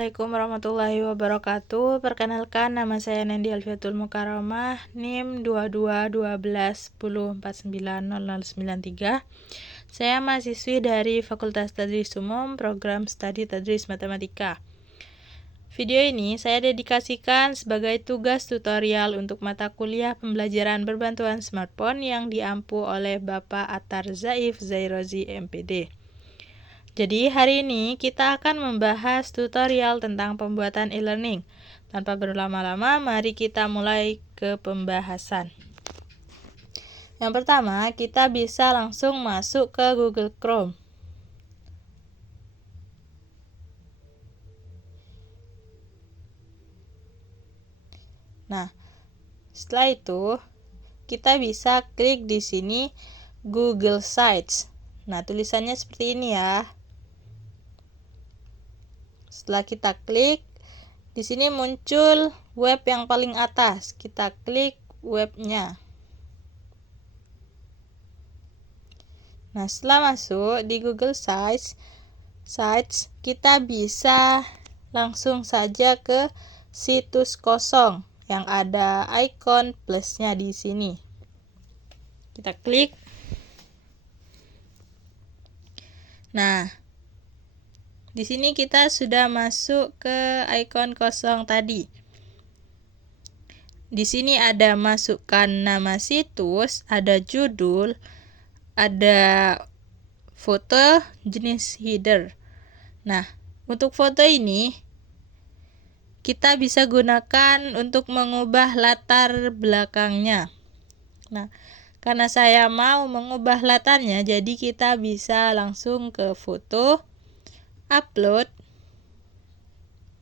Assalamualaikum warahmatullahi wabarakatuh. Perkenalkan, nama saya Nendi Alfiatul Mukarramah, NIM 221210490093. Saya mahasiswi dari Fakultas Tadris Umum, Program Studi Tadris Matematika. Video ini saya dedikasikan sebagai tugas tutorial untuk mata kuliah pembelajaran berbantuan smartphone yang diampu oleh Bapak Attar Zaif Zairozi, MPD. Jadi hari ini kita akan membahas tutorial tentang pembuatan e-learning. Tanpa berlama-lama, mari kita mulai ke pembahasan. Yang pertama, kita bisa langsung masuk ke Google Chrome. Nah, setelah itu kita bisa klik di sini Google Sites. Nah, tulisannya seperti ini ya. Setelah kita klik, di sini muncul web yang paling atas. Kita klik webnya. Nah, setelah masuk di Google Sites, kita bisa langsung saja ke situs kosong yang ada ikon plusnya di sini. Kita klik. Nah, di sini kita sudah masuk ke ikon kosong tadi. Di sini ada masukkan nama situs, ada judul, ada foto, jenis header. Nah, untuk foto ini kita bisa gunakan untuk mengubah latar belakangnya. Nah, karena saya mau mengubah latarnya, jadi kita bisa langsung ke foto, upload,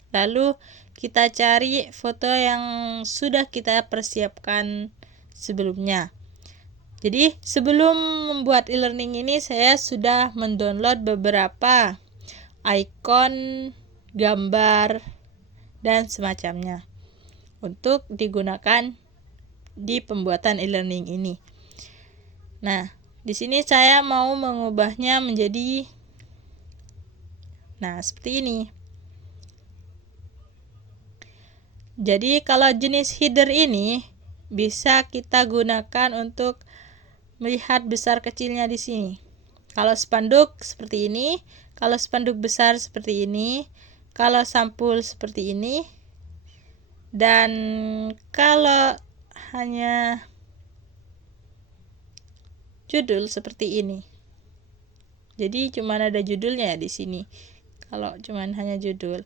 lalu kita cari foto yang sudah kita persiapkan sebelumnya. Jadi sebelum membuat e-learning ini, saya sudah mendownload beberapa ikon, gambar, dan semacamnya untuk digunakan di pembuatan e-learning ini. Nah, di sini saya mau mengubahnya menjadi seperti ini. Jadi kalau jenis header ini bisa kita gunakan untuk melihat besar kecilnya di sini. Kalau spanduk seperti ini, kalau spanduk besar seperti ini, kalau sampul seperti ini, dan kalau hanya judul seperti ini. Jadi cuma ada judulnya di sini. Kalau cuma hanya judul.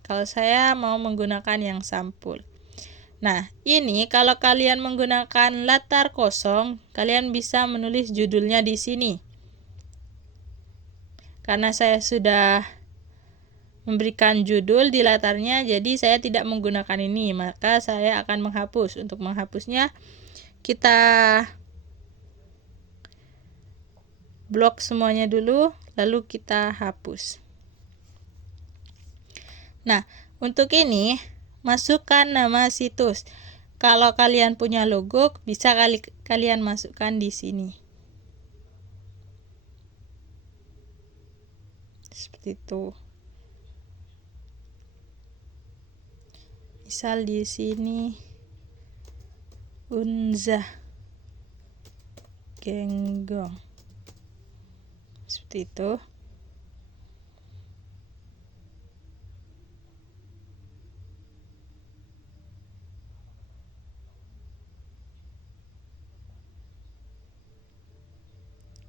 Kalau saya mau menggunakan yang sampul. Nah, ini kalau kalian menggunakan latar kosong, kalian bisa menulis judulnya di sini. Karena saya sudah memberikan judul di latarnya, jadi saya tidak menggunakan ini, maka saya akan menghapus. Untuk menghapusnya, kita blok semuanya dulu, lalu kita hapus. Nah, untuk ini masukkan nama situs. Kalau kalian punya logo, bisa kalian masukkan di sini. Seperti itu. Misal di sini Unzah Genggong. Seperti itu.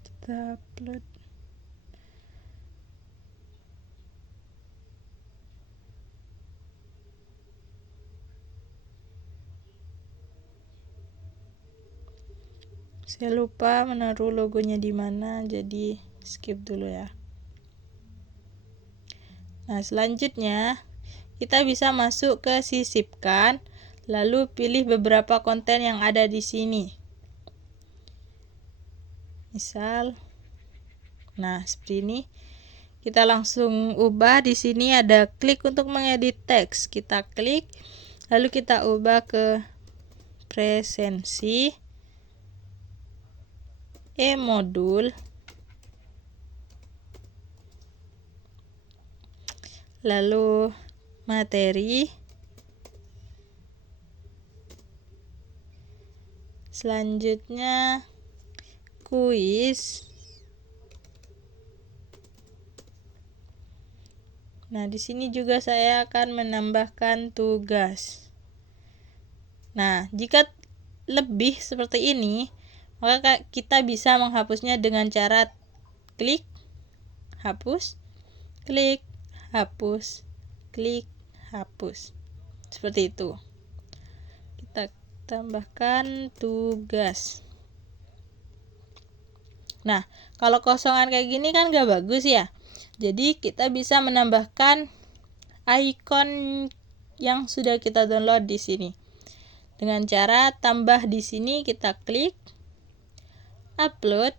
Kita upload. Saya lupa menaruh logonya di mana, jadi skip dulu ya. Nah, selanjutnya kita bisa masuk ke sisipkan, lalu pilih beberapa konten yang ada di sini. Misal, seperti ini. Kita langsung ubah. Di sini ada klik untuk mengedit teks. Kita klik, lalu kita ubah ke presensi, e-modul, lalu materi, selanjutnya kuis. Nah, di sini juga saya akan menambahkan tugas. Nah, jika lebih seperti ini, maka kita bisa menghapusnya dengan cara klik, hapus, klik, hapus, klik, hapus. Seperti itu. Kita tambahkan tugas. Nah, kalau kosongan kayak gini kan gak bagus ya. Jadi kita bisa menambahkan icon yang sudah kita download di sini. Dengan cara tambah di sini, kita klik upload.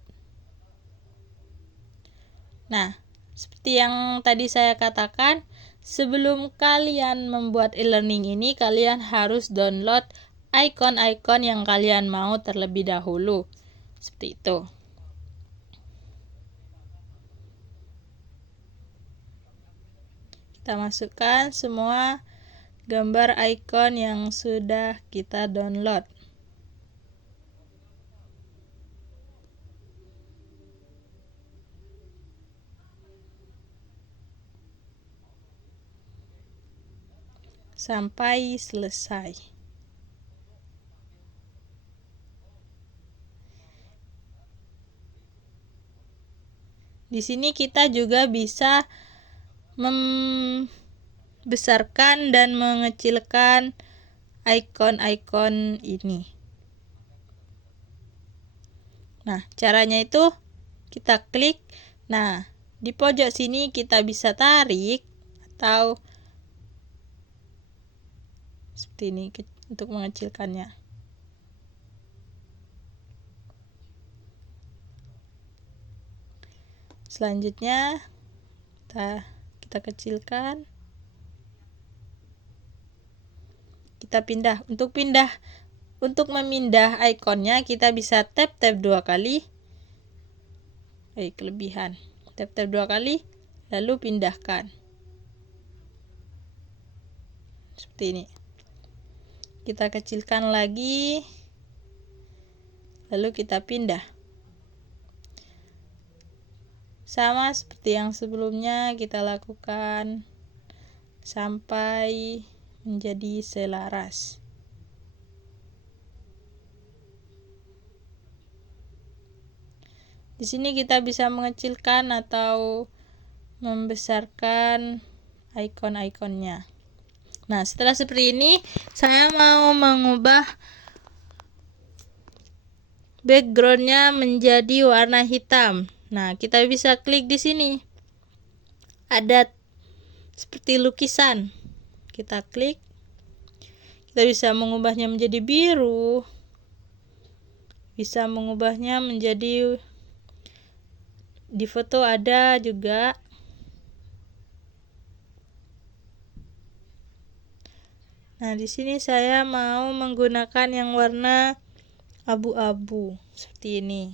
Nah, seperti yang tadi saya katakan, sebelum kalian membuat e-learning ini, kalian harus download icon-icon yang kalian mau terlebih dahulu. Seperti itu. Kita masukkan semua gambar icon yang sudah kita download. Sampai selesai. Di sini kita juga bisa membesarkan dan mengecilkan icon-icon ini. Nah, caranya itu kita klik. Nah, di pojok sini kita bisa tarik atau seperti ini untuk mengecilkannya. Selanjutnya kita kecilkan. Kita pindah. Untuk memindah ikonnya kita bisa tap 2 kali. Kelebihan. Tap 2 kali lalu pindahkan. Seperti ini. Kita kecilkan lagi. Lalu kita pindah. Sama seperti yang sebelumnya kita lakukan sampai menjadi selaras. Di sini kita bisa mengecilkan atau membesarkan icon-iconnya. Nah, setelah seperti ini, saya mau mengubah backgroundnya menjadi warna hitam. Nah, kita bisa klik di sini. Ada seperti lukisan. Kita klik. Kita bisa mengubahnya menjadi biru. Bisa mengubahnya menjadi, di foto ada juga. Nah, di sini saya mau menggunakan yang warna abu-abu seperti ini.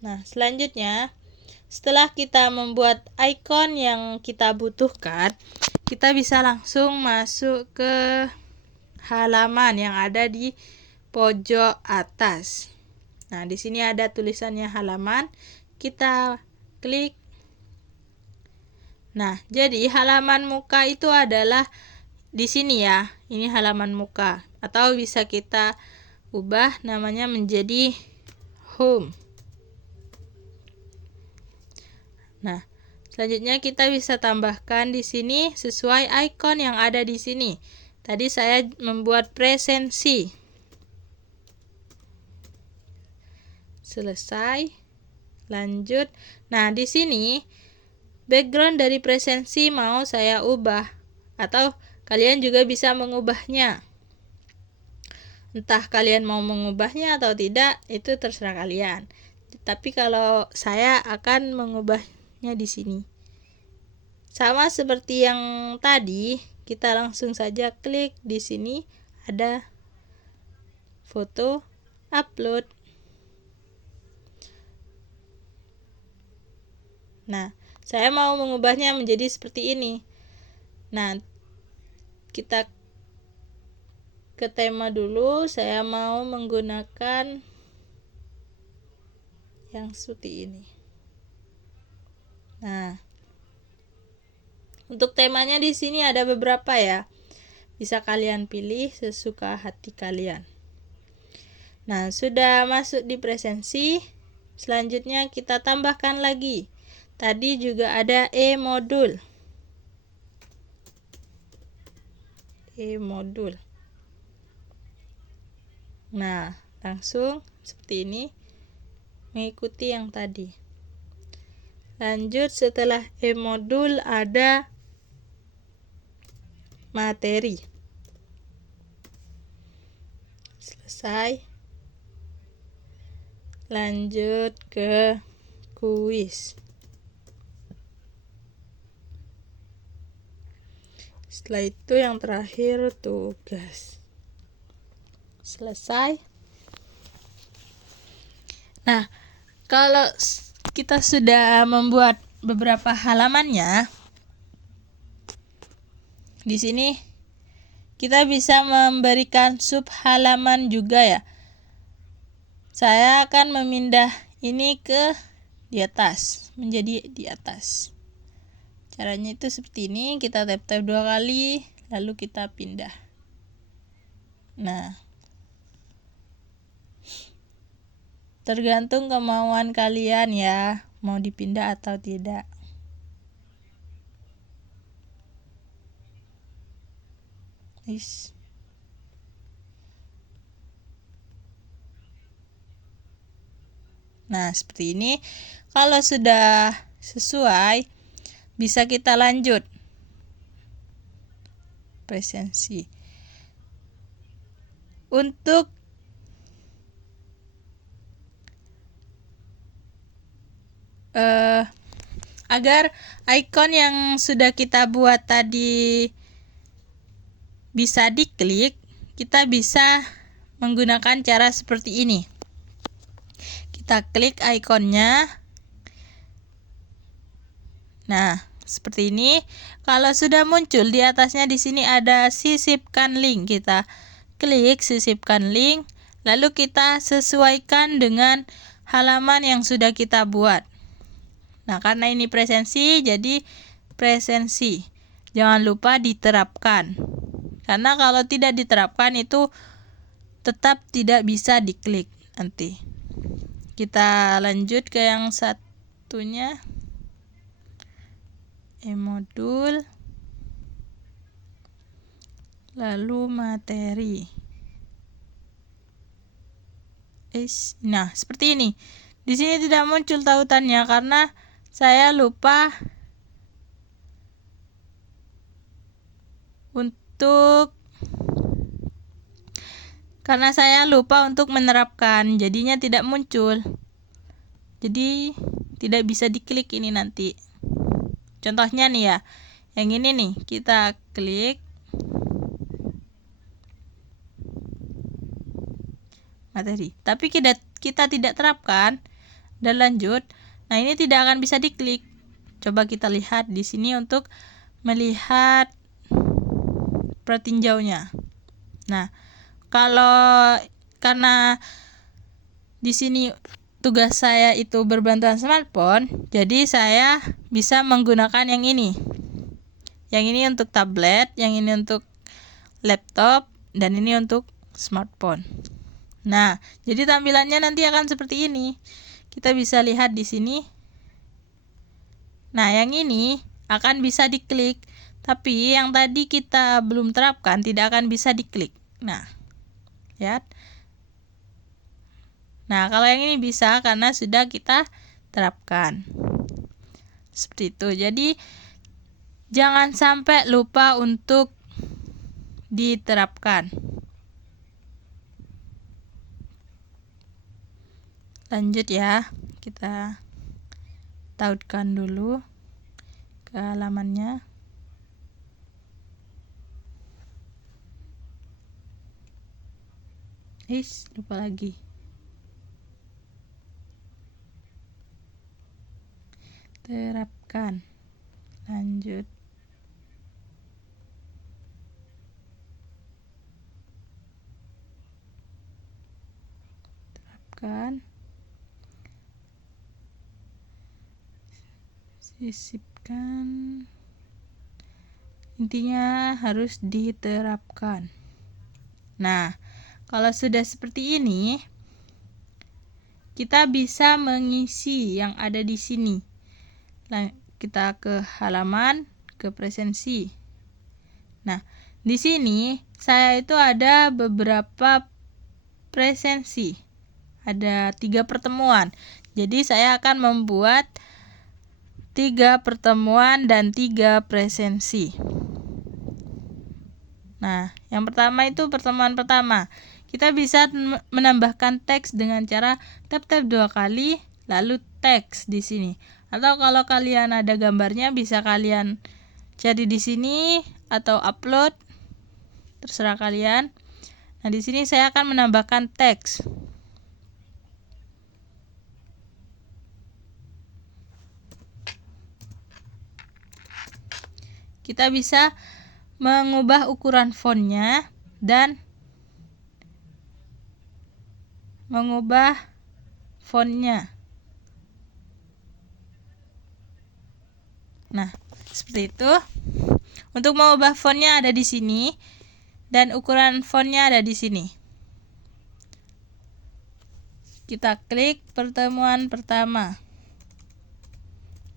Nah, selanjutnya setelah kita membuat icon yang kita butuhkan, kita bisa langsung masuk ke halaman yang ada di pojok atas. Nah, di sini ada tulisannya halaman. Kita klik. Nah, jadi halaman muka itu adalah di sini ya. Ini halaman muka. Atau bisa kita ubah namanya menjadi home. Nah, selanjutnya kita bisa tambahkan di sini sesuai icon yang ada di sini. Tadi saya membuat presensi. Selesai. Lanjut. Nah, di sini background dari presensi mau saya ubah, atau kalian juga bisa mengubahnya. Entah kalian mau mengubahnya atau tidak, itu terserah kalian. Tapi kalau saya akan mengubahnya di sini. Sama seperti yang tadi, kita langsung saja klik di sini, ada foto, upload. Nah, saya mau mengubahnya menjadi seperti ini. Nah, kita ke tema dulu. Saya mau menggunakan yang seperti ini. Nah, untuk temanya di sini ada beberapa ya. Bisa kalian pilih sesuka hati kalian. Nah, sudah masuk di presensi. Selanjutnya kita tambahkan lagi. Tadi juga ada e-modul. E-modul. Nah, langsung seperti ini mengikuti yang tadi. Lanjut, setelah e-modul ada materi. Selesai. Lanjut ke kuis. Setelah itu yang terakhir tugas. Selesai. Nah, kalau kita sudah membuat beberapa halamannya, di sini kita bisa memberikan sub halaman juga ya. Saya akan memindah ini ke di atas, menjadi di atas. Caranya itu seperti ini, kita tap-tap 2 kali, lalu kita pindah. Nah, tergantung kemauan kalian ya, mau dipindah atau tidak. Nah, seperti ini. Kalau sudah sesuai, bisa kita lanjut presensi. Untuk agar icon yang sudah kita buat tadi bisa diklik, kita bisa menggunakan cara seperti ini. Kita klik ikonnya. Nah, seperti ini. Kalau sudah muncul di atasnya di sini ada sisipkan link. Kita klik sisipkan link, lalu kita sesuaikan dengan halaman yang sudah kita buat. Nah, karena ini presensi, jadi presensi. Jangan lupa diterapkan. Karena kalau tidak diterapkan itu tetap tidak bisa diklik nanti. Kita lanjut ke yang satunya. E-modul. Lalu materi. Nah, seperti ini. Di sini tidak muncul tautannya karena saya lupa untuk menerapkan, jadinya tidak muncul. Jadi tidak bisa diklik ini nanti. Contohnya nih ya, yang ini nih, kita klik materi, tapi kita tidak terapkan dan lanjut. Nah, ini tidak akan bisa diklik. Coba kita lihat di sini untuk melihat pertinjaunya. Nah, karena di sini tugas saya itu berbantuan smartphone, jadi saya bisa menggunakan yang ini. Yang ini untuk tablet, yang ini untuk laptop, dan ini untuk smartphone. Nah, jadi tampilannya nanti akan seperti ini. Kita bisa lihat di sini. Nah, yang ini akan bisa diklik, tapi yang tadi kita belum terapkan tidak akan bisa diklik. Nah, lihat. Nah, kalau yang ini bisa karena sudah kita terapkan. Seperti itu. Jadi, jangan sampai lupa untuk diterapkan. Lanjut ya, kita tautkan dulu ke halamannya. Lupa lagi. Terapkan. terapkan. Lanjut. Terapkan. Sisipkan. Intinya harus diterapkan. Nah, kalau sudah seperti ini, kita bisa mengisi yang ada di sini. Kita ke halaman, ke presensi. Nah, di sini saya itu ada beberapa presensi. Ada 3 pertemuan. Jadi saya akan membuat 3 pertemuan dan 3 presensi. Nah, yang pertama itu pertemuan pertama. Kita bisa menambahkan teks dengan cara tap-tap 2 kali, lalu teks di sini. Atau kalau kalian ada gambarnya, bisa kalian cari di sini atau upload, terserah kalian. Nah, di sini saya akan menambahkan teks. Kita bisa mengubah ukuran fontnya dan mengubah fontnya. Nah, seperti itu. Untuk mengubah fontnya ada di sini dan ukuran fontnya ada di sini. Kita klik pertemuan pertama.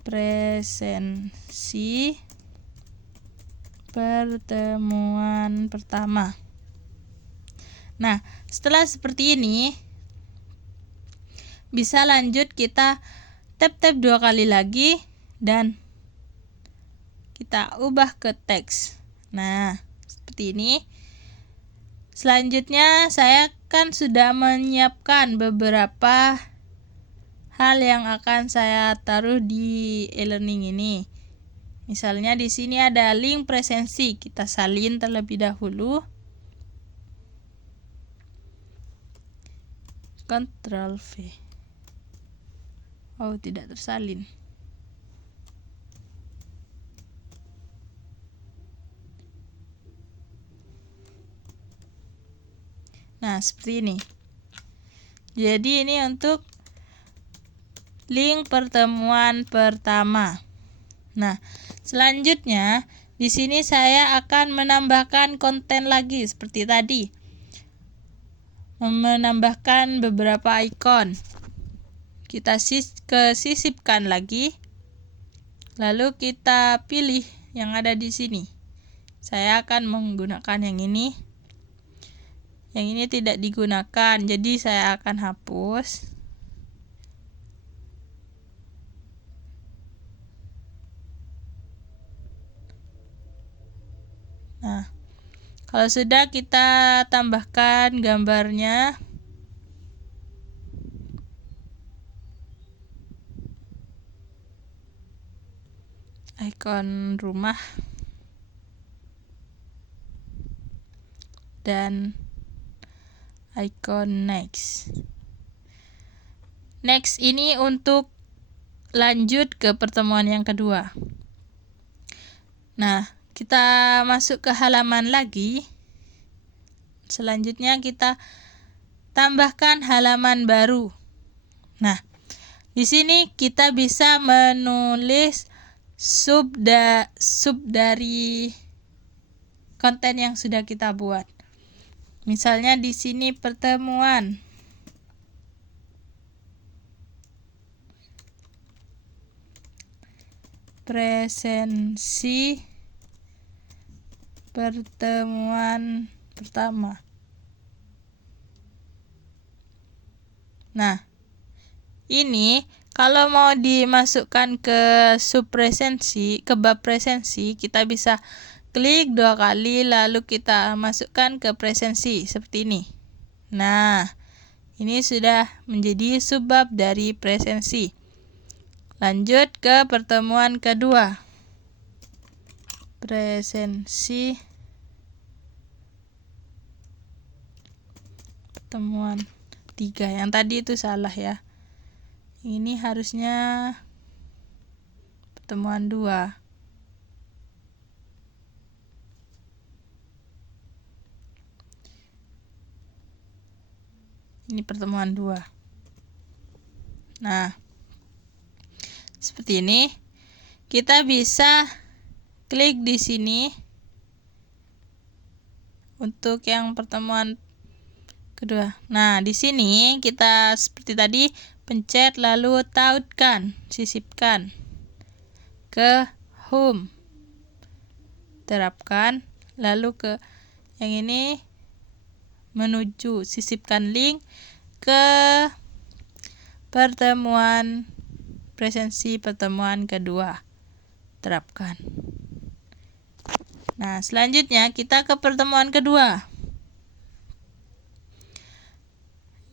Presensi pertemuan pertama. Nah, setelah seperti ini, bisa lanjut kita tap-tap 2 kali lagi dan kita ubah ke teks. Nah, seperti ini. Selanjutnya saya kan sudah menyiapkan beberapa hal yang akan saya taruh di e-learning ini. Misalnya di sini ada link presensi, kita salin terlebih dahulu. Ctrl V. Oh, tidak tersalin. Nah, seperti ini. Jadi ini untuk link pertemuan pertama. Nah, selanjutnya di sini saya akan menambahkan konten lagi seperti tadi. Menambahkan beberapa ikon. Kita sisipkan lagi. Lalu kita pilih yang ada di sini. Saya akan menggunakan yang ini. Yang ini tidak digunakan, jadi saya akan hapus. Nah, kalau sudah kita tambahkan gambarnya. Ikon rumah. Dan ikon next. Next ini untuk lanjut ke pertemuan yang kedua. Nah, kita masuk ke halaman lagi. Selanjutnya kita tambahkan halaman baru. Nah, di sini kita bisa menulis sub dari konten yang sudah kita buat. Misalnya di sini pertemuan. Presensi pertemuan pertama. Nah, ini kalau mau dimasukkan ke subpresensi, ke bab presensi, kita bisa klik 2 kali lalu kita masukkan ke presensi seperti ini. Nah, ini sudah menjadi subbab dari presensi. Lanjut ke pertemuan kedua. Presensi pertemuan 3. Yang tadi itu salah ya. Ini harusnya pertemuan 2. Ini pertemuan 2. Nah, seperti ini. Kita bisa klik di sini untuk yang pertemuan kedua. Nah, di sini kita seperti tadi pencet lalu tautkan, sisipkan ke home. Terapkan lalu ke yang ini menuju sisipkan link ke pertemuan presensi pertemuan kedua. Terapkan. Nah, selanjutnya kita ke pertemuan kedua.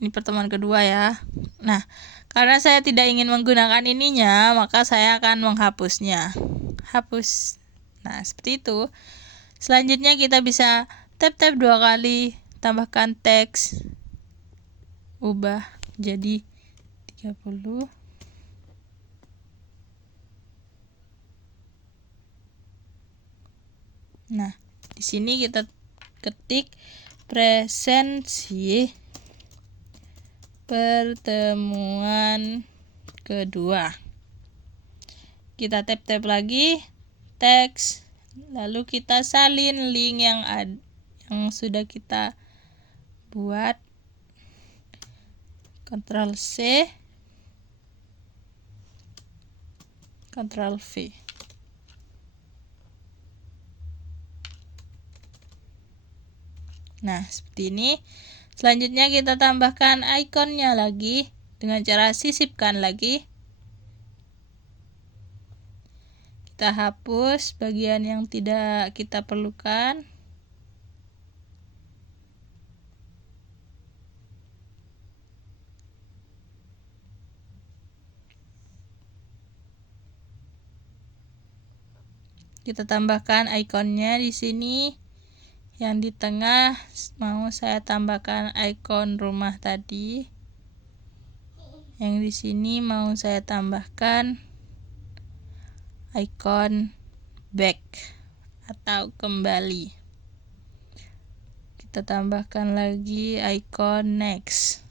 Ini pertemuan kedua ya. Nah, karena saya tidak ingin menggunakan ininya, maka saya akan menghapusnya. Hapus. Nah, seperti itu. Selanjutnya kita bisa tap-tap 2 kali, tambahkan teks, ubah jadi 30. Nah, di sini kita ketik presensi pertemuan kedua. Kita tap-tap lagi, teks, lalu kita salin link yang sudah kita buat. Ctrl C, Ctrl V. Nah, seperti ini. Selanjutnya kita tambahkan ikonnya lagi dengan cara sisipkan lagi. Kita hapus bagian yang tidak kita perlukan. Kita tambahkan ikonnya di sini. Yang di tengah mau saya tambahkan ikon rumah tadi. Yang di sini mau saya tambahkan ikon back atau kembali. Kita tambahkan lagi ikon next.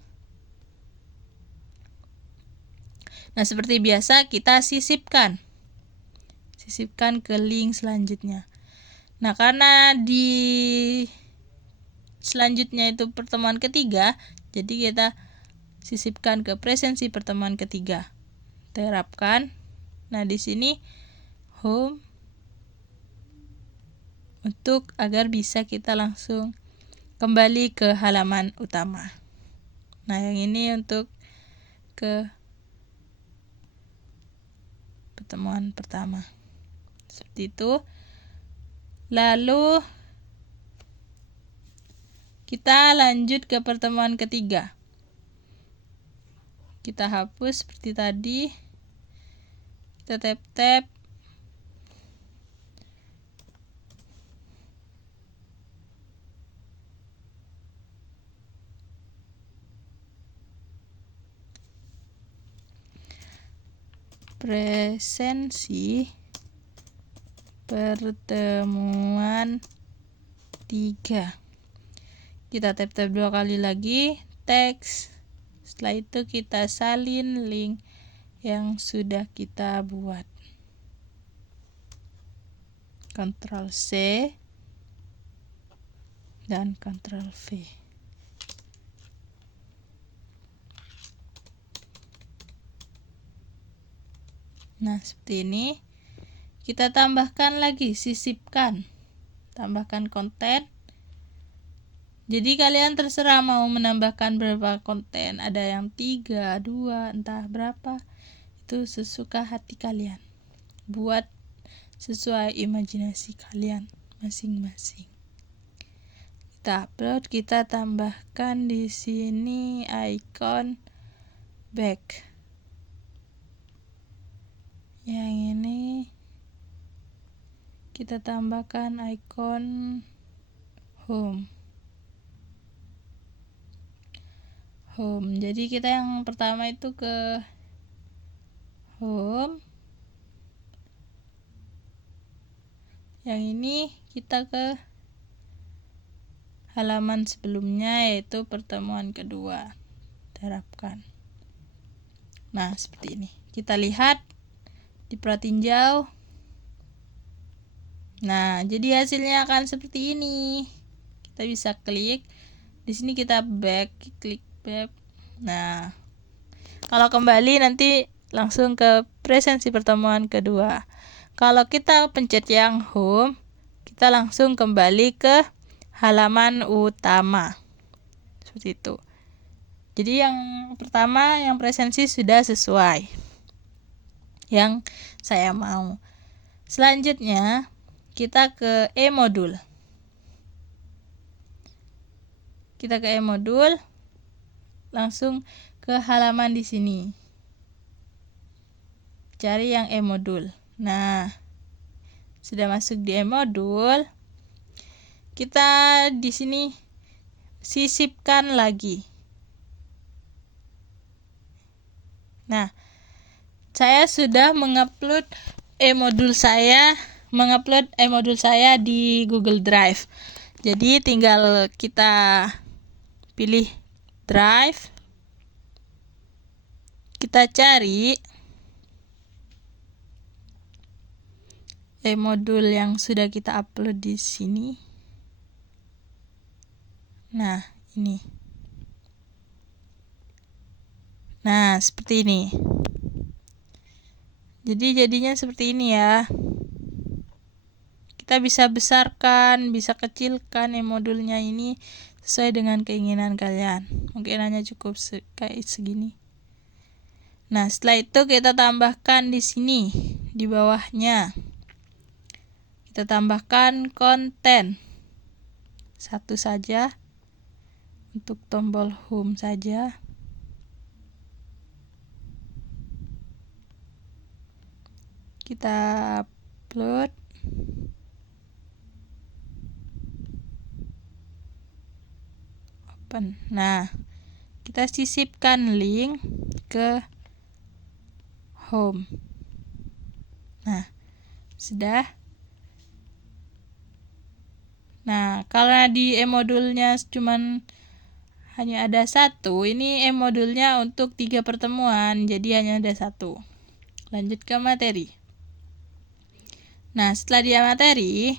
Nah, seperti biasa kita sisipkan ke link selanjutnya. Nah, karena di selanjutnya itu pertemuan ketiga, jadi kita sisipkan ke presensi pertemuan ketiga. Terapkan. Nah, di sini home untuk agar bisa kita langsung kembali ke halaman utama. Nah, yang ini untuk ke pertemuan pertama. Seperti itu. Lalu kita lanjut ke pertemuan ketiga. Kita hapus seperti tadi. Kita tap-tap. Presensi pertemuan 3. Kita tap-tap 2 kali lagi, teks. Setelah itu kita salin link yang sudah kita buat. Ctrl C dan Ctrl V. Nah, seperti ini. Kita tambahkan lagi, sisipkan. Tambahkan konten. Jadi kalian terserah mau menambahkan berapa konten. Ada yang 3, 2, entah berapa. Itu sesuka hati kalian. Buat sesuai imajinasi kalian masing-masing. Kita upload, kita tambahkan di sini ikon back. Yang ini kita tambahkan ikon home. Jadi kita yang pertama itu ke home. Yang ini kita ke halaman sebelumnya, yaitu pertemuan kedua. Terapkan. Nah, seperti ini. Kita lihat, dipertinjau. Nah, jadi hasilnya akan seperti ini. Kita bisa klik. Di sini kita back, klik back. Nah, kalau kembali nanti langsung ke presensi pertemuan kedua. Kalau kita pencet yang home, kita langsung kembali ke halaman utama. Seperti itu. Jadi yang pertama, yang presensi sudah sesuai yang saya mau. Selanjutnya kita ke e-modul. Kita ke e-modul, langsung ke halaman di sini. Cari yang e-modul. Nah, sudah masuk di e-modul. Kita di sini sisipkan lagi. Nah, saya sudah mengupload e-modul saya di Google Drive. Jadi tinggal kita pilih Drive. Kita cari e-modul yang sudah kita upload di sini. Nah, ini. Nah, seperti ini. Jadi jadinya seperti ini ya. Kita bisa besarkan, bisa kecilkan e-modulnya ini sesuai dengan keinginan kalian. Mungkin hanya cukup kayak segini. Nah, setelah itu kita tambahkan di sini, di bawahnya. Kita tambahkan konten. Satu saja. Untuk tombol home saja. Kita upload. Open. Nah, kita sisipkan link ke home. Nah, sudah. Nah, karena di e-modulnya cuman hanya ada satu, ini e-modulnya untuk 3 pertemuan, jadi hanya ada satu. Lanjut ke materi. Nah, setelah dia materi,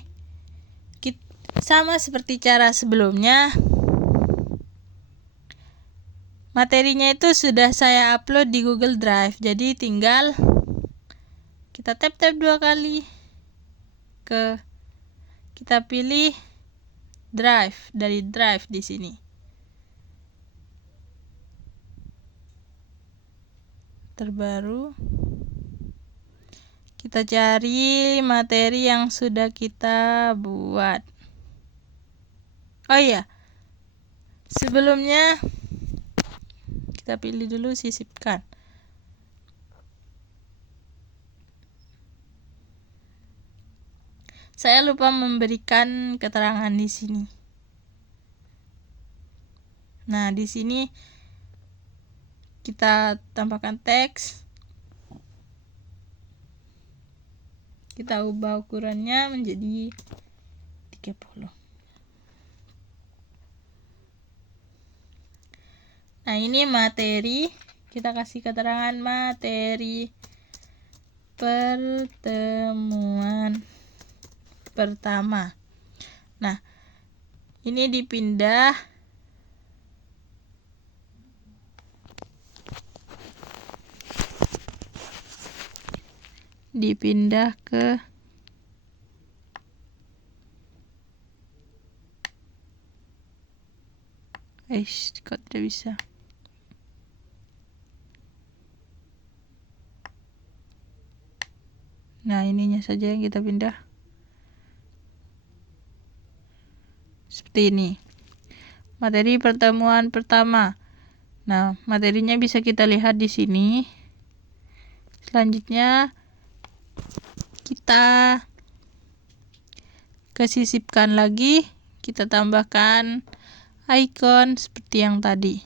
sama seperti cara sebelumnya, materinya itu sudah saya upload di Google Drive, jadi tinggal kita tap-tap 2 kali kita pilih Drive, dari Drive di sini. Terbaru. Kita cari materi yang sudah kita buat. Oh iya. Sebelumnya kita pilih dulu sisipkan. Saya lupa memberikan keterangan di sini. Nah, di sini kita tambahkan teks. Kita ubah ukurannya menjadi 30. Nah, ini materi. Kita kasih keterangan materi pertemuan pertama. Nah, ini dipindah ke kok tidak bisa. Nah, ininya saja yang kita pindah. Seperti ini. Materi pertemuan pertama. Nah, materinya bisa kita lihat di sini. Selanjutnya kita kesisipkan lagi, kita tambahkan icon seperti yang tadi.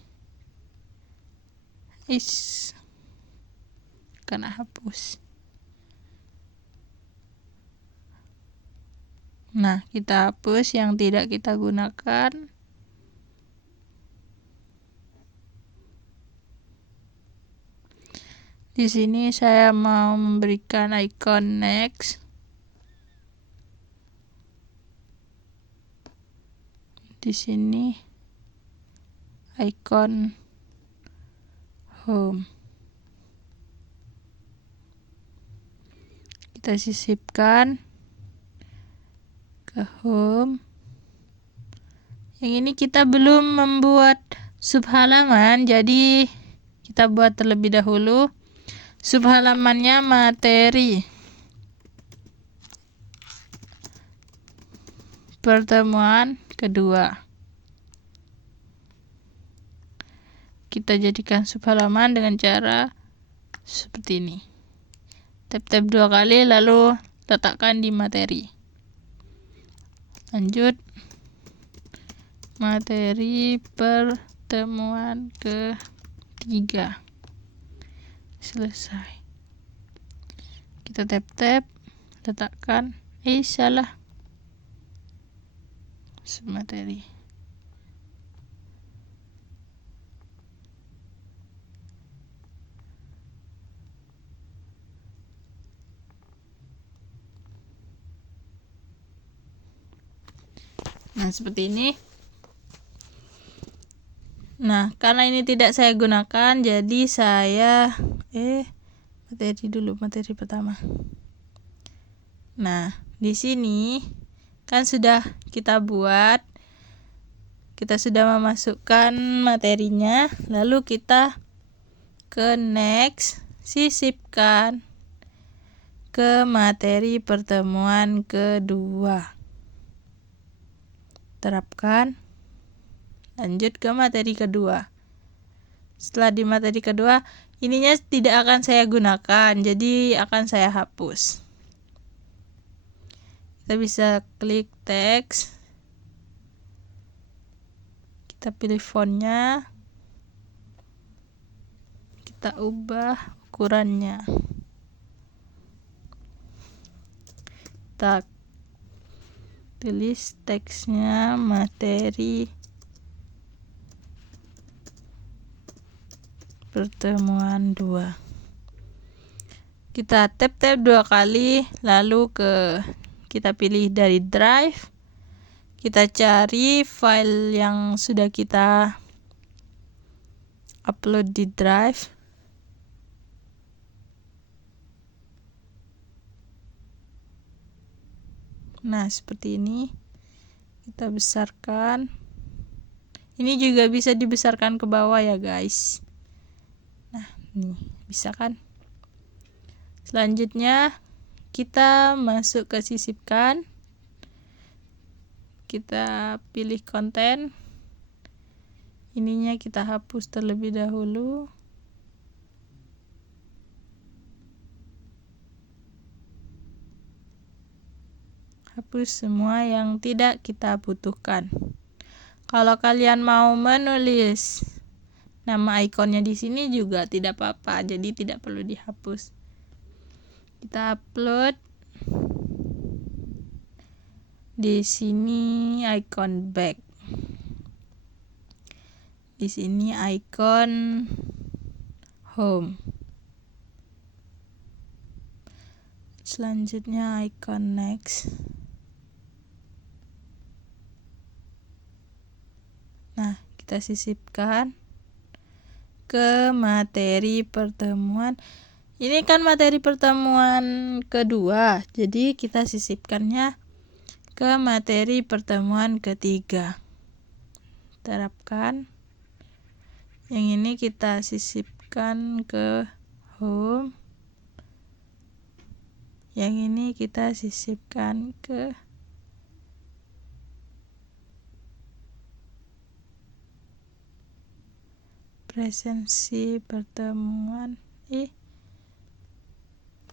Karena hapus. Nah, kita hapus yang tidak kita gunakan. Di sini saya mau memberikan icon next. Di sini icon home. Kita sisipkan ke home. Yang ini kita belum membuat subhalaman, jadi kita buat terlebih dahulu. Subhalamannya materi pertemuan kedua. Kita jadikan subhalaman dengan cara seperti ini. Tap-tap 2 kali lalu letakkan di materi. Lanjut, materi pertemuan ketiga. Selesai. Kita tap-tap, letakkan. Salah. Submateri. Nah, seperti ini. Nah, karena ini tidak saya gunakan, jadi saya materi pertama. Nah, di sini kan sudah kita buat, kita sudah memasukkan materinya, lalu kita ke next, sisipkan ke materi pertemuan kedua. Terapkan. Lanjut ke materi kedua. Setelah di materi kedua, ininya tidak akan saya gunakan, jadi akan saya hapus. Kita bisa klik teks. Kita pilih fontnya. Kita ubah ukurannya. Kita tulis teksnya materi pertemuan 2. Kita tap-tap 2 kali, lalu kita pilih dari drive. Kita cari file yang sudah kita upload di drive. Nah, seperti ini. Kita besarkan. Ini juga bisa dibesarkan ke bawah ya, guys. Nah, ini bisa kan? Selanjutnya kita masuk ke sisipkan. Kita pilih konten. Ininya kita hapus terlebih dahulu. Hapus semua yang tidak kita butuhkan. Kalau kalian mau menulis nama ikonnya di sini juga tidak apa-apa, jadi tidak perlu dihapus. Kita upload. Di sini icon back. Di sini icon home. Selanjutnya icon next. Nah, kita sisipkan ke materi pertemuan. Ini kan materi pertemuan kedua, jadi kita sisipkannya ke materi pertemuan ketiga. Terapkan. Yang ini kita sisipkan ke home. Yang ini kita sisipkan ke presensi pertemuan.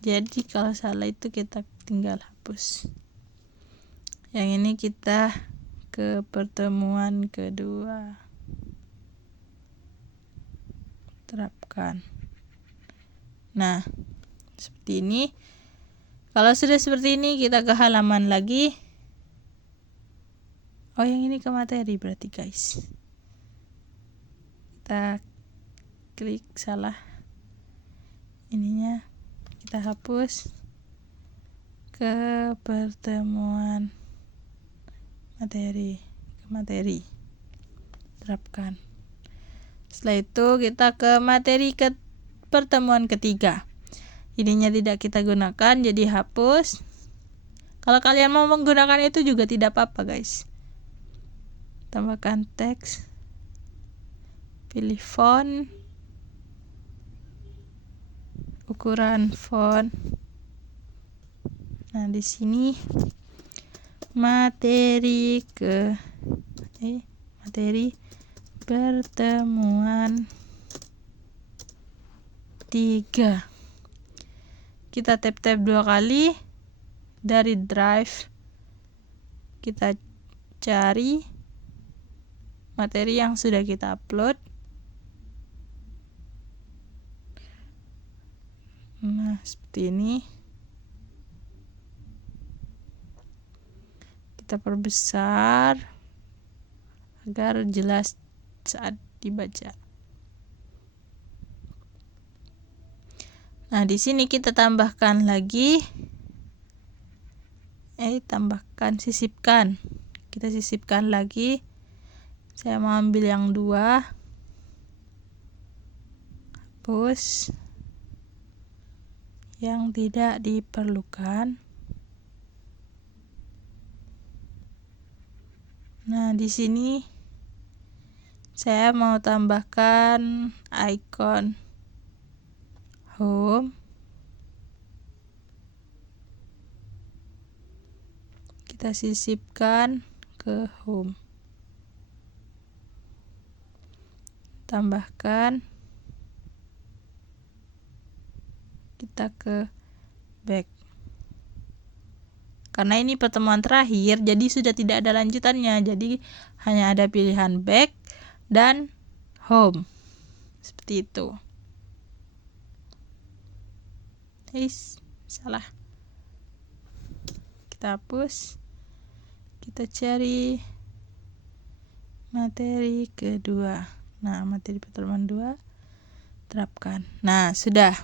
Jadi kalau salah itu kita tinggal hapus. Yang ini kita ke pertemuan kedua. Terapkan. Nah, seperti ini. Kalau sudah seperti ini, kita ke halaman lagi. Oh, yang ini ke materi berarti guys. Kita klik salah. Ininya kita hapus ke pertemuan materi, ke materi. Terapkan. Setelah itu kita ke materi ke pertemuan ketiga. Ininya tidak kita gunakan, jadi hapus. Kalau kalian mau menggunakan itu juga tidak apa-apa guys. Tambahkan teks, pilih font, ukuran font. Nah, di sini materi pertemuan 3. Kita tap-tap 2 kali. Dari drive kita cari materi yang sudah kita upload. Nah, seperti ini. Kita perbesar agar jelas saat dibaca. Nah, di sini kita tambahkan lagi, sisipkan. Kita sisipkan lagi. Saya mau ambil yang 2. Hapus yang tidak diperlukan. Nah, di sini saya mau tambahkan icon home. Kita sisipkan ke home. Tambahkan. Kita ke back. Karena ini pertemuan terakhir, jadi sudah tidak ada lanjutannya. Jadi hanya ada pilihan back dan home. Seperti itu. Salah. Kita hapus. Kita cari materi kedua. Nah, materi pertemuan 2 terapkan. Nah, sudah.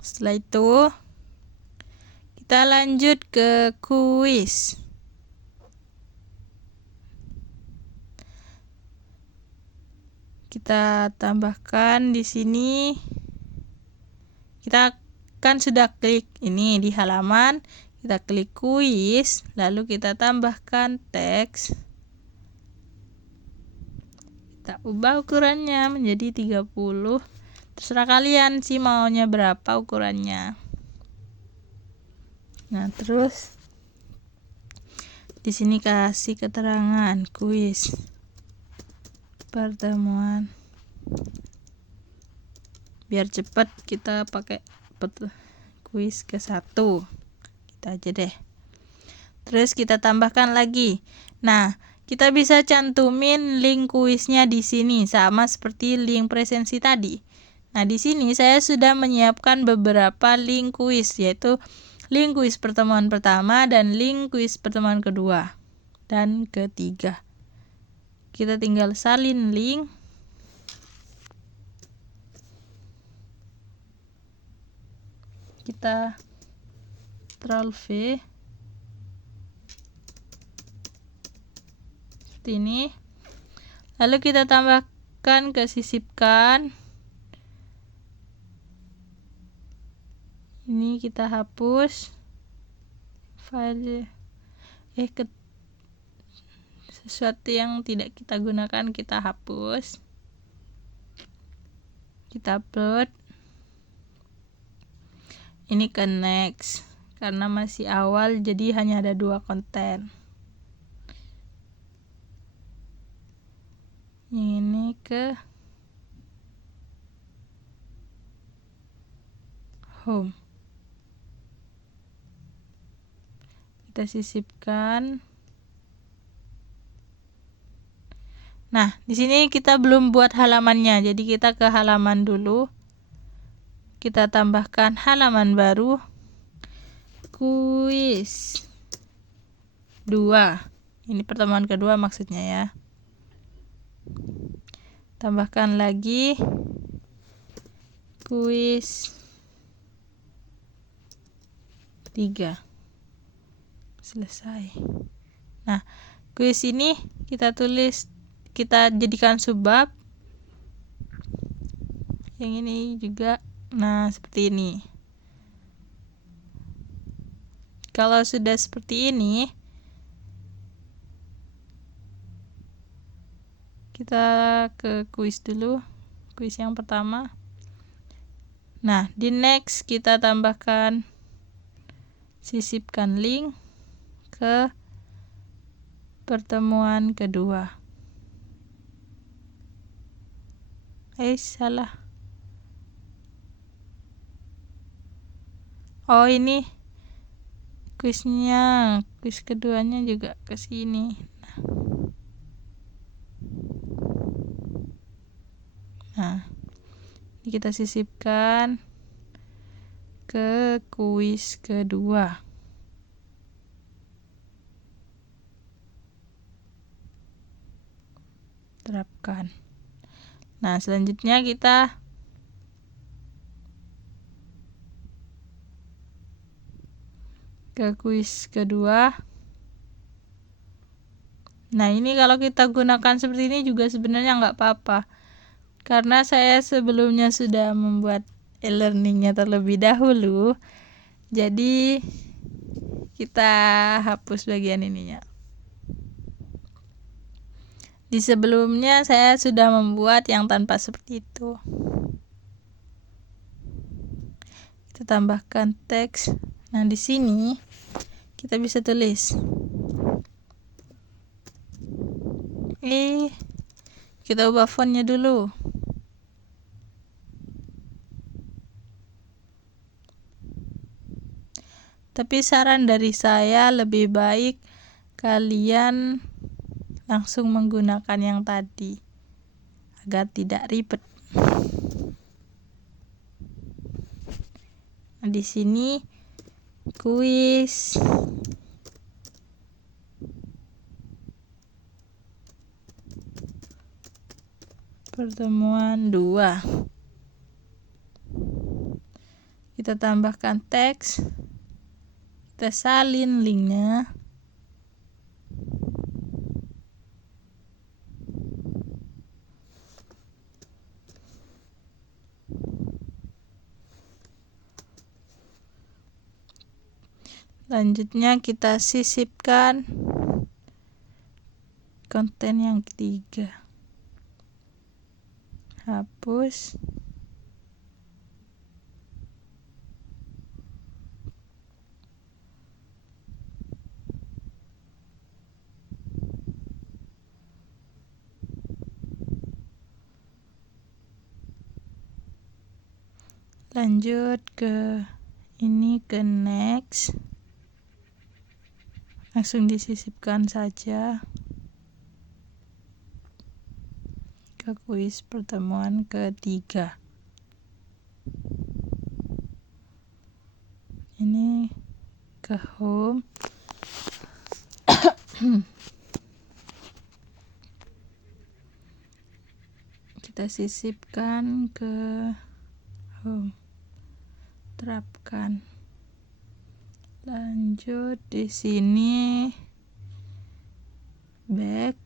Setelah itu kita lanjut ke kuis. Kita tambahkan di sini. Kita kan sudah klik ini di halaman, kita klik kuis, lalu kita tambahkan teks. Kita ubah ukurannya menjadi 30. Terserah kalian sih maunya berapa ukurannya. Nah, terus di sini kasih keterangan kuis pertemuan. Biar cepat kita pakai kuis ke-1. Kita aja deh. Terus kita tambahkan lagi. Nah, kita bisa cantumin link kuisnya di sini sama seperti link presensi tadi. Nah, di sini saya sudah menyiapkan beberapa link kuis, yaitu link kuis pertemuan pertama dan link kuis pertemuan kedua dan ketiga. Kita tinggal salin link. Kita Ctrl+V seperti ini. Lalu kita tambahkan ke sisipkan. Ini kita hapus file sesuatu yang tidak kita gunakan kita hapus. Kita upload. Ini ke next karena masih awal, jadi hanya ada 2 konten. Yang ini ke home. Kita sisipkan. Nah, di sini kita belum buat halamannya, jadi kita ke halaman dulu. Kita tambahkan halaman baru, kuis Ini pertemuan kedua maksudnya ya. Tambahkan lagi kuis 3. Selesai. Nah, kuis ini kita jadikan subbab. Yang ini juga, nah seperti ini. Kalau sudah seperti ini, kita ke kuis dulu, kuis yang pertama. Nah, di next kita tambahkan, sisipkan link ke pertemuan kedua. Salah. Oh, ini kuisnya, kuis keduanya juga ke sini. Nah, ini kita sisipkan ke kuis kedua. Terapkan. Nah, selanjutnya kita ke kuis kedua. Nah, ini kalau kita gunakan seperti ini juga sebenarnya nggak apa-apa, karena saya sebelumnya sudah membuat e-learningnya terlebih dahulu, jadi kita hapus bagian ininya. Di sebelumnya saya sudah membuat yang tanpa seperti itu. Kita tambahkan teks. Nah, di sini kita bisa tulis. Kita ubah fontnya dulu. Tapi saran dari saya, lebih baik kalian langsung menggunakan yang tadi agar tidak ribet. Nah, di sini kuis pertemuan 2. Kita tambahkan teks. Kita salin linknya. Selanjutnya kita sisipkan konten yang ketiga. Hapus. Lanjut ke ini, ke next. Langsung disisipkan saja ke kuis pertemuan ketiga. Ini ke home. Kita sisipkan ke home. Terapkan. Lanjut di sini back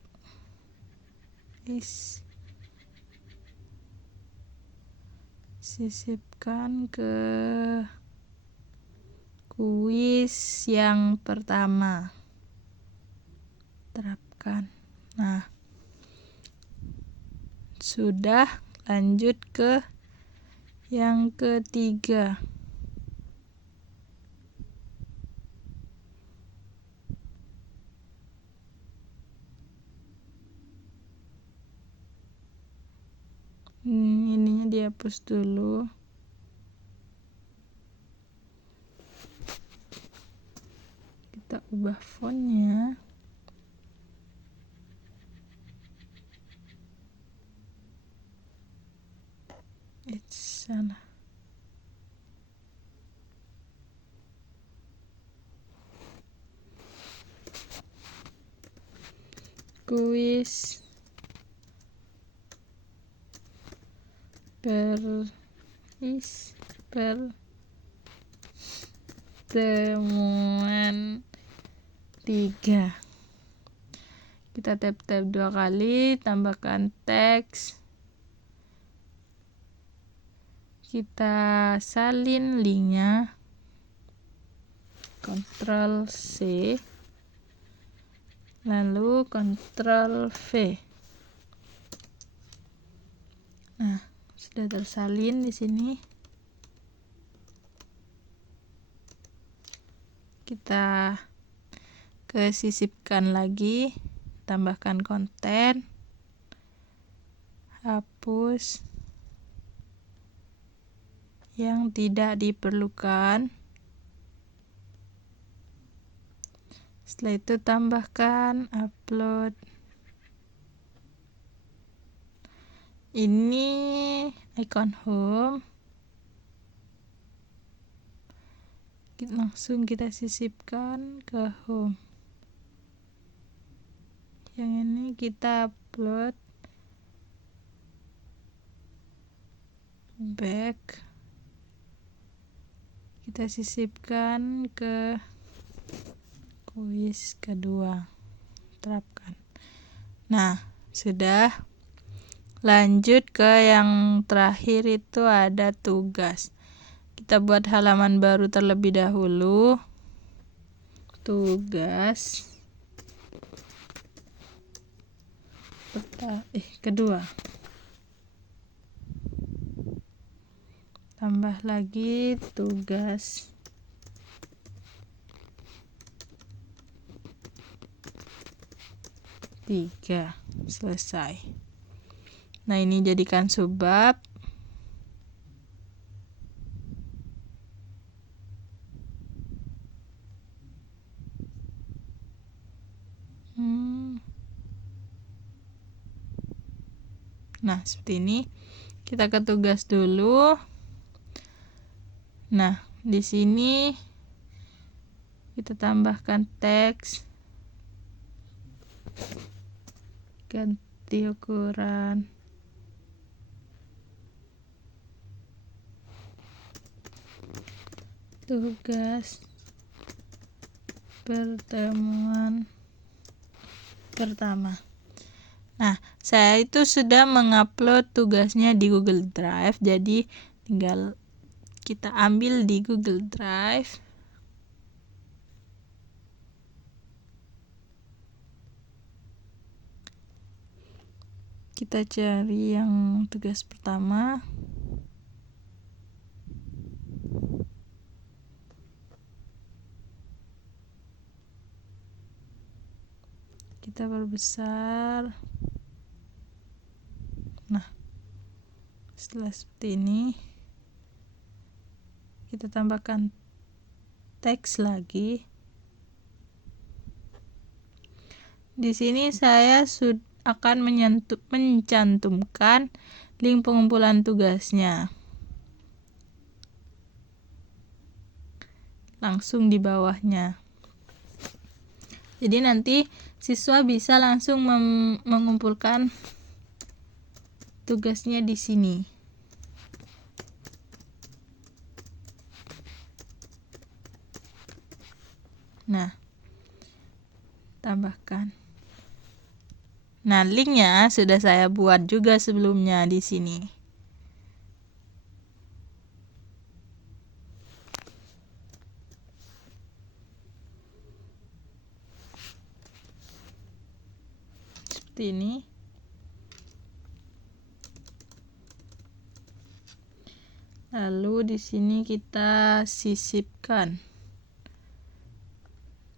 sisipkan ke kuis yang pertama. Terapkan. Nah, sudah. Lanjut ke yang ketiga. Ininya dihapus dulu. Kita ubah fontnya. Sana. kuis pertemuan 3. Kita tap-tap 2 kali, tambahkan teks. Kita salin linknya, Ctrl C, lalu Ctrl V. Nah, sudah tersalin di sini. Kita kesisipkan lagi, tambahkan konten, hapus yang tidak diperlukan. Setelah itu tambahkan upload. Ini icon home. Langsung kita sisipkan ke home. Yang ini kita upload. Back. Kita sisipkan ke kuis kedua. Terapkan. Nah, sudah. Lanjut ke yang terakhir, itu ada tugas. Kita buat halaman baru terlebih dahulu. Tugas kedua. Tambah lagi tugas 3. Selesai. Nah, ini jadikan subbab. Nah, seperti ini. Kita ke tugas dulu. Nah, di sini kita tambahkan teks. Ganti ukuran. Tugas pertemuan pertama. Nah, saya itu sudah mengupload tugasnya di Google Drive, jadi tinggal kita ambil di Google Drive. Kita cari yang tugas pertama. Kita perbesar. Nah, setelah seperti ini, kita tambahkan teks lagi. Di sini saya akan mencantumkan link pengumpulan tugasnya. Langsung di bawahnya. Jadi nanti siswa bisa langsung mengumpulkan tugasnya di sini. Nah, tambahkan. Nah, linknya sudah saya buat juga sebelumnya di sini. Seperti ini. Lalu di sini kita sisipkan.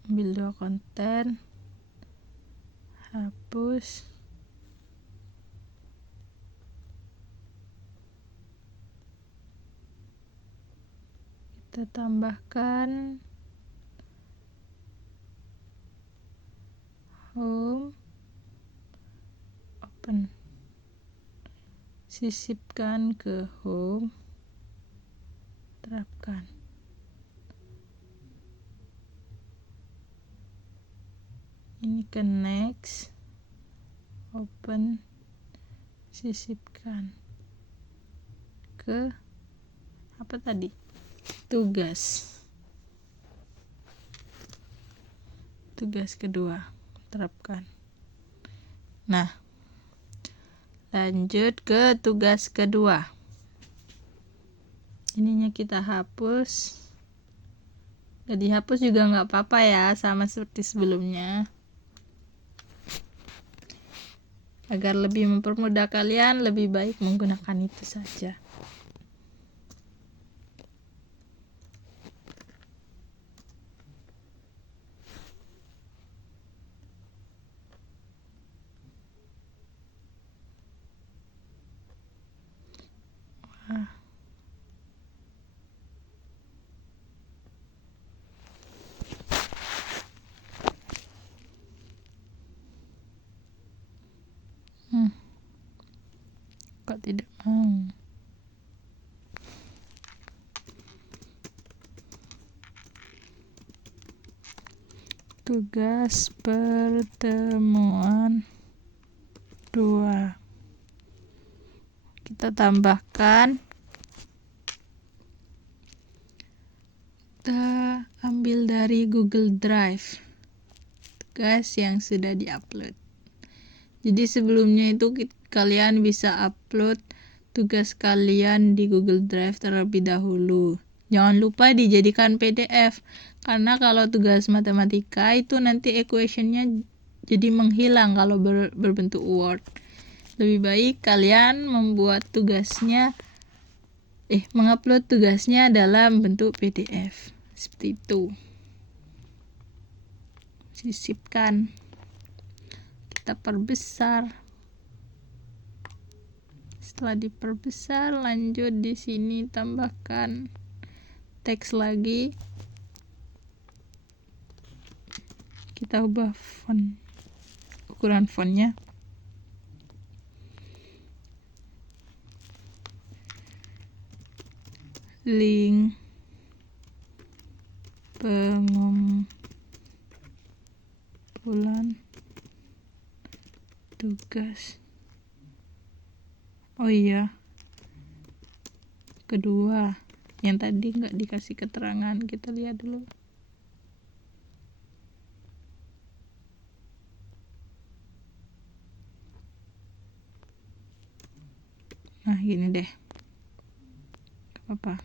Ambil 2 konten. Hapus. Kita tambahkan home, open. Sisipkan ke home. Terapkan. Ini ke next. open, sisipkan ke apa tadi? Tugas kedua, terapkan. Nah, lanjut ke tugas kedua. Ininya kita hapus. Jadi hapus juga nggak apa-apa ya, sama seperti sebelumnya. Agar lebih mempermudah kalian, lebih baik menggunakan itu saja. Kok tidak mau? Tugas pertemuan 2. Kita tambahkan. Kita ambil dari Google Drive. Tugas yang sudah diupload. Jadi sebelumnya itu kalian bisa upload tugas kalian di Google Drive terlebih dahulu. Jangan lupa dijadikan PDF, karena kalau tugas matematika itu nanti equation-nya jadi menghilang kalau berbentuk Word. Lebih baik kalian membuat tugasnya, mengupload tugasnya dalam bentuk PDF. Seperti itu. Sisipkan. Kita perbesar. Setelah diperbesar, lanjut di sini tambahkan teks lagi. Kita ubah font, ukuran fontnya. Link pengumpulan tugas. Oh iya, kedua, yang tadi nggak dikasih keterangan, kita lihat dulu. Nah gini deh, gak apa-apa.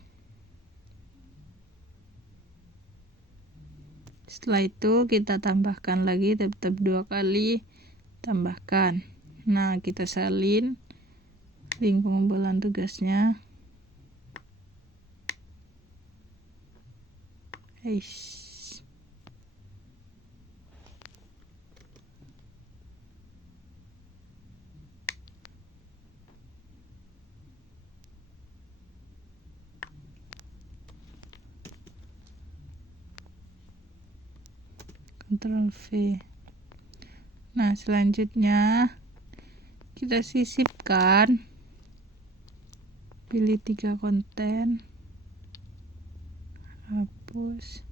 Setelah itu kita tambahkan lagi, tetap 2 kali tambahkan. Nah, kita salin link pengumpulan tugasnya. Ctrl V. Nah, selanjutnya kita sisipkan, pilih 3 konten, hapus,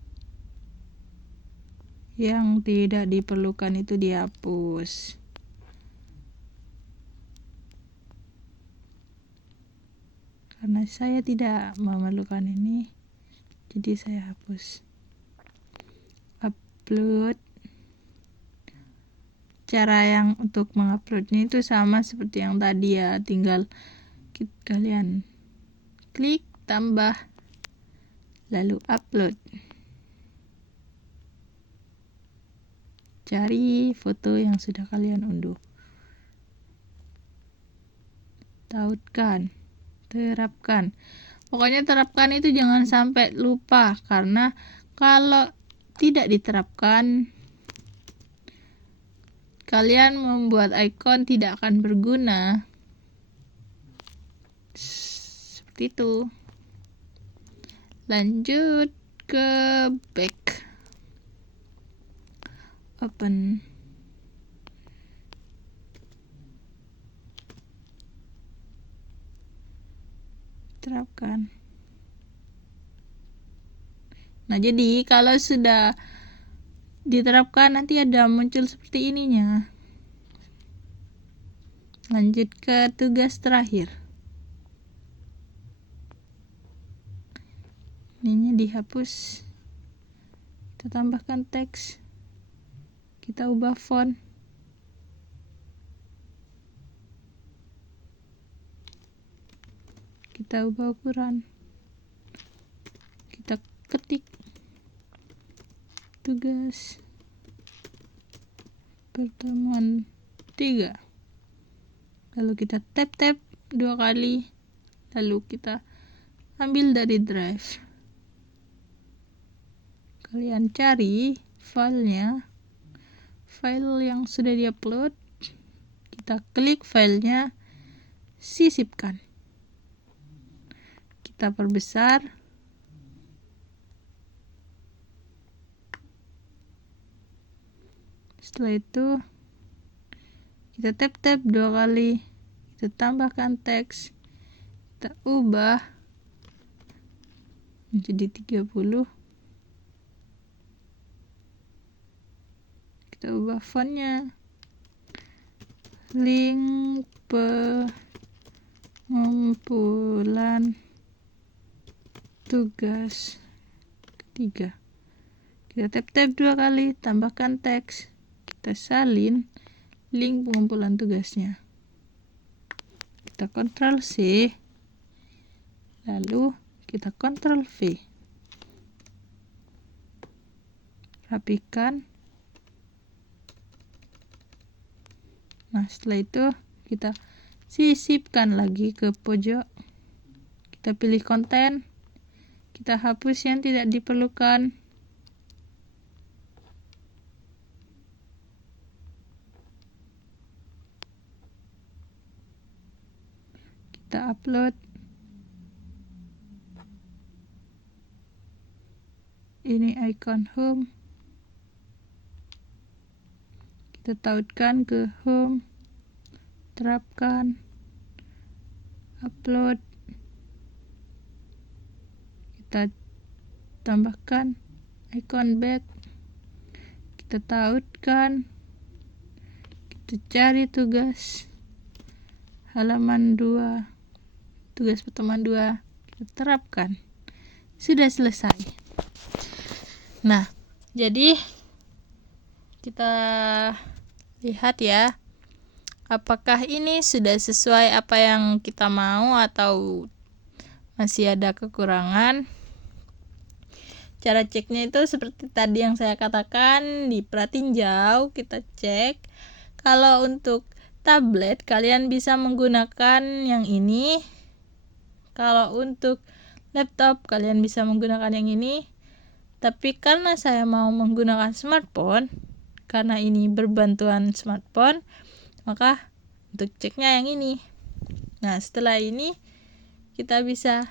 yang tidak diperlukan itu dihapus. Karena saya tidak memerlukan ini, jadi saya hapus. Upload. Cara yang untuk menguploadnya itu sama seperti yang tadi ya, tinggal kalian klik tambah lalu upload. Cari foto yang sudah kalian unduh, tautkan, terapkan. Pokoknya terapkan itu jangan sampai lupa, karena kalau tidak diterapkan, kalian membuat icon tidak akan berguna. Seperti itu. Lanjut ke back. Open. Terapkan. Nah, jadi kalau sudah diterapkan nanti ada muncul seperti ininya. Lanjut ke tugas terakhir. Ininya dihapus. Kita tambahkan teks. Kita ubah font. Kita ubah ukuran. Kita ketik tugas pertemuan 3. Lalu kita tap 2 kali. Lalu kita ambil dari drive. Kalian cari filenya, file yang sudah diupload. Kita klik filenya, sisipkan. Kita perbesar. Setelah itu kita tap 2 kali. Kita tambahkan teks. Kita ubah menjadi 30. Kita ubah fontnya. Link pengumpulan tugas ketiga. Kita tap 2 kali, tambahkan teks. Kita salin link pengumpulan tugasnya. Kita Ctrl C. Lalu kita Ctrl V. Rapikan. Nah, setelah itu kita sisipkan lagi ke pojok. Kita pilih konten. Kita hapus yang tidak diperlukan. Kita upload. Ini icon home. Kita tautkan ke home. Terapkan. Upload. Kita tambahkan icon back. Kita tautkan. Kita cari tugas halaman 2, tugas pertemuan 2. Kita terapkan. Sudah selesai. Nah, jadi kita lihat ya, apakah ini sudah sesuai apa yang kita mau atau masih ada kekurangan. Cara ceknya itu seperti tadi yang saya katakan, di pratinjau kita cek. Kalau untuk tablet kalian bisa menggunakan yang ini. Kalau untuk laptop kalian bisa menggunakan yang ini. Tapi karena saya mau menggunakan smartphone, karena ini berbantuan smartphone, maka untuk ceknya yang ini. Nah, setelah ini kita bisa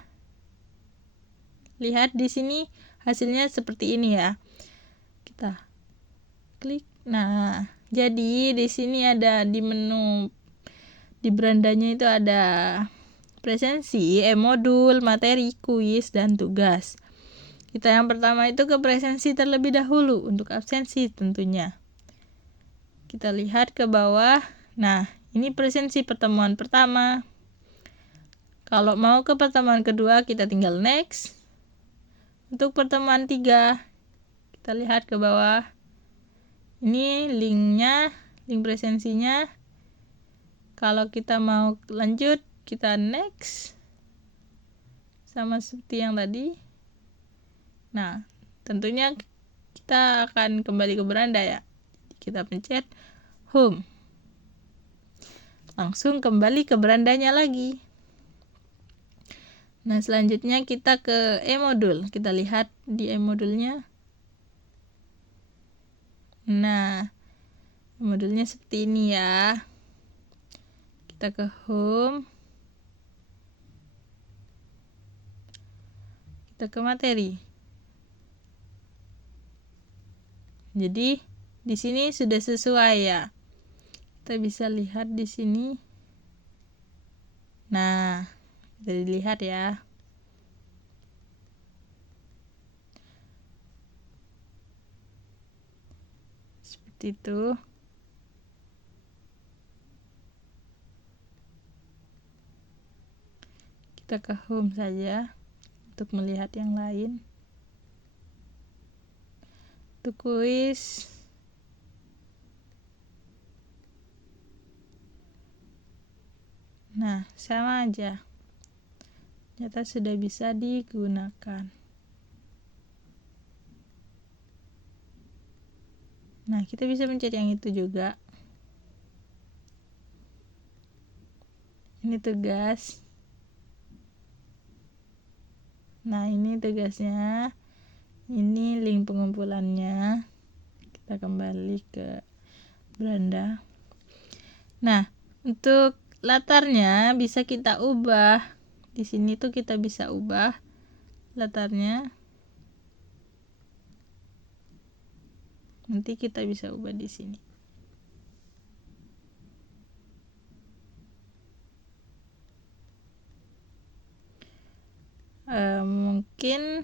lihat di sini hasilnya seperti ini ya. Kita klik. Nah, jadi di sini ada di menu, di berandanya itu ada presensi, e-modul, materi, kuis, dan tugas. Kita yang pertama itu ke presensi terlebih dahulu untuk absensi tentunya. Kita lihat ke bawah. Nah, ini presensi pertemuan pertama. Kalau mau ke pertemuan kedua kita tinggal next. Untuk pertemuan 3 kita lihat ke bawah. Ini linknya, link presensinya. Kalau kita mau lanjut kita next. Sama seperti yang tadi. Nah, tentunya kita akan kembali ke beranda ya. Kita pencet home. Langsung kembali ke berandanya lagi. Nah, selanjutnya kita ke e-modul. Kita lihat di e-modulnya. Nah, e-modulnya seperti ini ya. Kita ke home. Kita ke materi. Jadi di sini sudah sesuai ya. Kita bisa lihat di sini. Nah, bisa dilihat ya. Seperti itu. Kita ke home saja untuk melihat yang lain. Untuk kuis nah sama aja, ternyata sudah bisa digunakan. Nah, kita bisa mencari yang itu juga. Ini tugas. Nah, ini tugasnya. Ini link pengumpulannya. Kita kembali ke beranda. Nah, untuk latarnya bisa kita ubah. Di sini tuh kita bisa ubah latarnya. Nanti kita bisa ubah di sini. Mungkin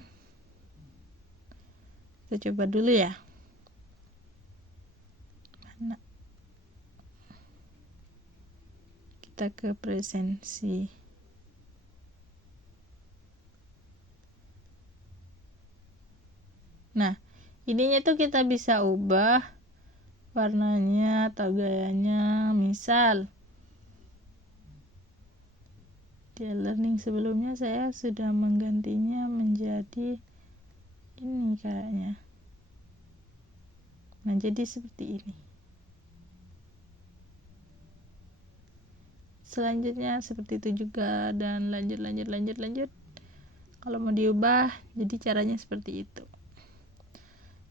kita coba dulu ya. Mana? Kita ke presensi. Nah, ininya tuh kita bisa ubah warnanya atau gayanya. Misal di learning sebelumnya saya sudah menggantinya menjadi ini kayaknya. Nah, jadi seperti ini. Selanjutnya seperti itu juga, dan lanjut. Kalau mau diubah, jadi caranya seperti itu.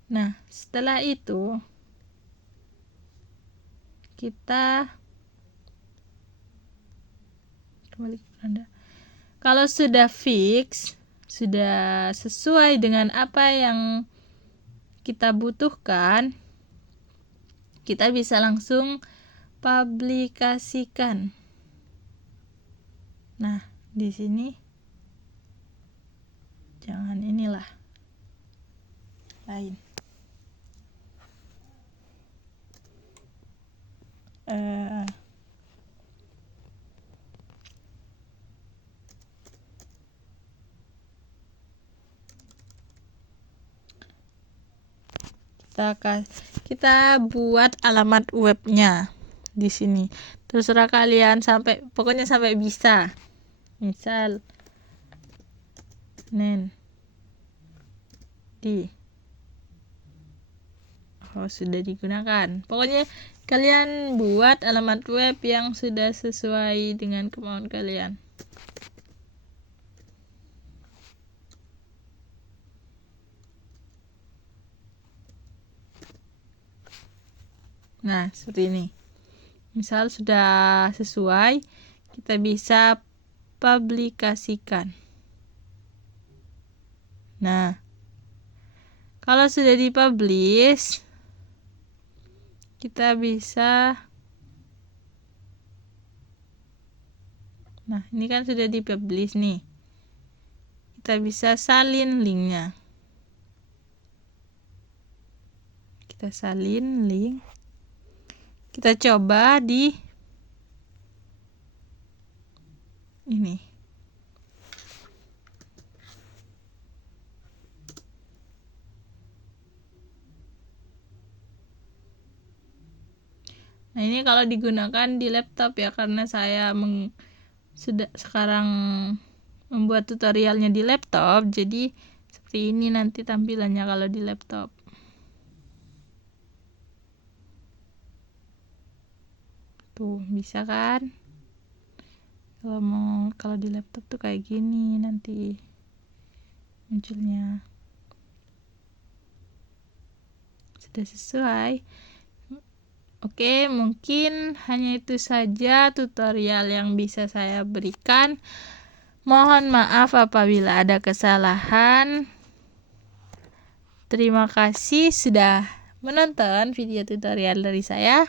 Nah, setelah itu kita kembali ke beranda. Kalau sudah fix, sudah sesuai dengan apa yang kita butuhkan, kita bisa langsung publikasikan. Nah, di sini jangan inilah lain. Kita buat alamat webnya di sini. Terserah kalian pokoknya sampai bisa. Misal sudah digunakan. Pokoknya kalian buat alamat web yang sudah sesuai dengan kemauan kalian. Nah, seperti ini. Misal sudah sesuai, kita bisa publikasikan. Nah, kalau sudah dipublish, kita bisa, nah ini kan sudah dipublish nih, kita bisa salin linknya. Kita salin link, kita coba di ini. Nah, ini kalau digunakan di laptop ya, karena saya sudah sekarang membuat tutorialnya di laptop, jadi seperti ini nanti tampilannya kalau di laptop. Tuh, bisa kan? Kalau di laptop tuh kayak gini nanti munculnya. Sudah sesuai. Oke, mungkin hanya itu saja tutorial yang bisa saya berikan. Mohon maaf apabila ada kesalahan. Terima kasih sudah menonton video tutorial dari saya.